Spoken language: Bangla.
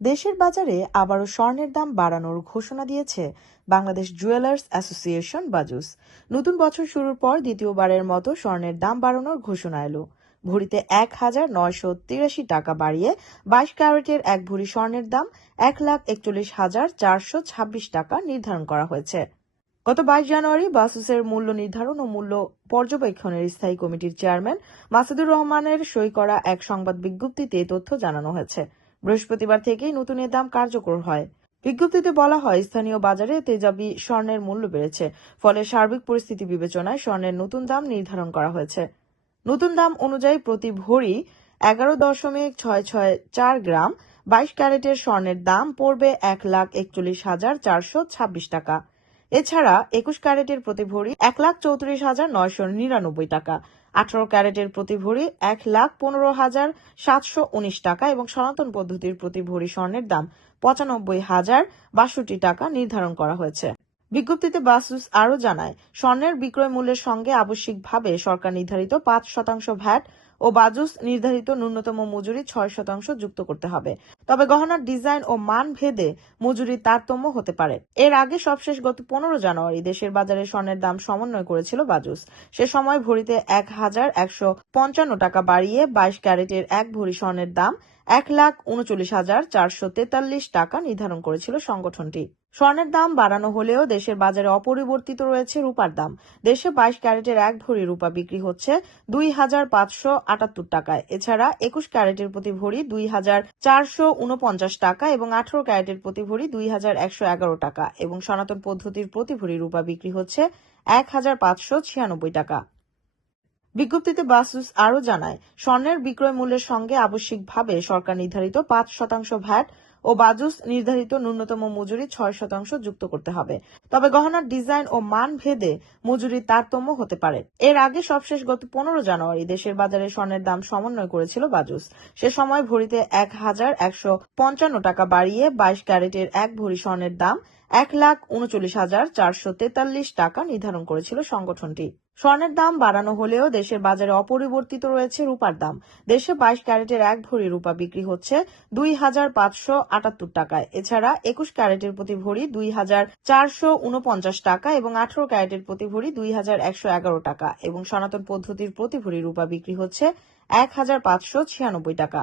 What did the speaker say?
দেশের বাজারে আবারও স্বর্ণের দাম বাড়ানোর ঘোষণা দিয়েছে বাংলাদেশ জুয়েলার্স অ্যাসোসিয়েশন বাজুস। নতুন বছর শুরুর পর দ্বিতীয়বারের মতো স্বর্ণের দাম বাড়ানোর ঘোষণা এলো। ভরিতে এক হাজার নয়শো তিরাশি টাকা বাড়িয়ে বাইশ ক্যারেটের এক ভরি স্বর্ণের দাম এক লাখ একচল্লিশ হাজার চারশো ছাব্বিশ টাকা নির্ধারণ করা হয়েছে। গত বাইশ জানুয়ারি বাসুসের মূল্য নির্ধারণ ও মূল্য পর্যবেক্ষণের স্থায়ী কমিটির চেয়ারম্যান মাসুদুর রহমানের সই করা এক সংবাদ বিজ্ঞপ্তিতে তথ্য জানানো হয়েছে। বৃহস্পতিবার থেকেই নতুন এ দাম কার্যকর হয়। বিজ্ঞপ্তিতে বলা হয়, স্থানীয় বাজারে তেজাবি স্বর্ণের মূল্য বেড়েছে, ফলে সার্বিক পরিস্থিতি বিবেচনায় স্বর্ণের নতুন দাম নির্ধারণ করা হয়েছে। নতুন দাম অনুযায়ী প্রতি ভরি এগারো দশমিক ছয় ছয় চার গ্রাম, বাইশ ক্যারেটের স্বর্ণের দাম পড়বে এক লাখ একচল্লিশ হাজার চারশো ছাব্বিশ টাকা। এছাড়া একুশ ক্যারেটের প্রতি ভরি এক লাখ চৌত্রিশ হাজার নয়শো নিরানব্বই টাকা। আঠারো ক্যারেটের প্রতি ভরি এক লাখ পনেরো হাজার সাতশো উনিশ টাকা এবং সনাতন পদ্ধতির প্রতি ভরি স্বর্ণের দাম পঁচানব্বই হাজার বাষট্টি টাকা নির্ধারণ করা হয়েছে। বিজ্ঞপ্তিতে বাসুস আরও জানায়, স্বর্ণের বিক্রয় মূল্যের সঙ্গে আবশ্যিকভাবে সরকার নির্ধারিত পাঁচ শতাংশ ভ্যাট ও বাজুস নির্ধারিত ন্যূনতম মজুরি ছয় শতাংশ যুক্ত করতে হবে। তবে গহনার ডিজাইন ও মান ভেদে মজুরির তারতম্য হতে পারে। এর আগে সবশেষ গত পনেরো জানুয়ারি দেশের বাজারে স্বর্ণের দাম সমন্বয় করেছিল বাজুস। সে সময় ভরিতে এক হাজার একশো পঞ্চান্ন টাকা বাড়িয়ে বাইশ ক্যারেটের এক ভরি স্বর্ণের দাম এক লাখ উনচল্লিশ হাজার চারশো তেতাল্লিশ টাকা নির্ধারণ করেছিল সংগঠনটি। স্বর্ণের দাম বাড়ানো হলেও দেশের বাজারে অপরিবর্তিত রয়েছে রূপার দাম। দেশে বাইশ ক্যারেটের এক ভরি রূপা বিক্রি হচ্ছে দুই হাজার পাঁচশো আটাত্তর টাকায়। এছাড়া একুশ ক্যারেটের প্রতি ভরি দুই হাজার চারশো উনপঞ্চাশ টাকা এবং আঠারো ক্যারেটের প্রতি ভরি দুই হাজার একশো এগারো টাকা এবং সনাতন পদ্ধতির প্রতি ভরি রূপা বিক্রি হচ্ছে এক হাজার পাঁচশো ছিয়ানব্বই টাকা। বিজ্ঞপ্তিতে বাসুস আরও জানায়, স্বর্ণের বিক্রয় মূল্যের সঙ্গে আবশ্যিকভাবে সরকার নির্ধারিত পাঁচ শতাংশ ভ্যাট ও বাজুস নির্ধারিত ন্যূনতম মজুরি ছয় শতাংশ যুক্ত করতে হবে। তবে গহনার ডিজাইন ও মান ভেদে মজুরির তারতম্য হতে পারে। এর আগে সবশেষ গত পনেরো জানুয়ারি দেশের বাজারে স্বর্ণের দাম সমন্বয় করেছিল বাজুস। সে সময় ভরিতে এক হাজার একশো পঞ্চান্ন টাকা বাড়িয়ে বাইশ ক্যারেটের এক ভরি স্বর্ণের দাম এক লাখ উনচল্লিশ হাজার চারশো তেতাল্লিশ টাকা নির্ধারণ করেছিল সংগঠনটি। স্বর্ণের দাম বাড়ানো হলেও দেশের বাজারে অপরিবর্তিত রয়েছে রূপার দাম। দেশে বাইশ ক্যারেটের এক ভরি রূপা বিক্রি হচ্ছে দুই হাজার পাঁচশো আটাত্তর টাকায় এছাড়া একুশ ক্যারেটের প্রতি ভরি দুই হাজার চারশো উনপঞ্চাশ টাকা এবং আঠারো ক্যারেটের প্রতি ভরি দুই হাজার একশো এগারো টাকা এবং সনাতন পদ্ধতির প্রতি ভরি রূপা বিক্রি হচ্ছে এক হাজার পাঁচশো ছিয়ানব্বই টাকা।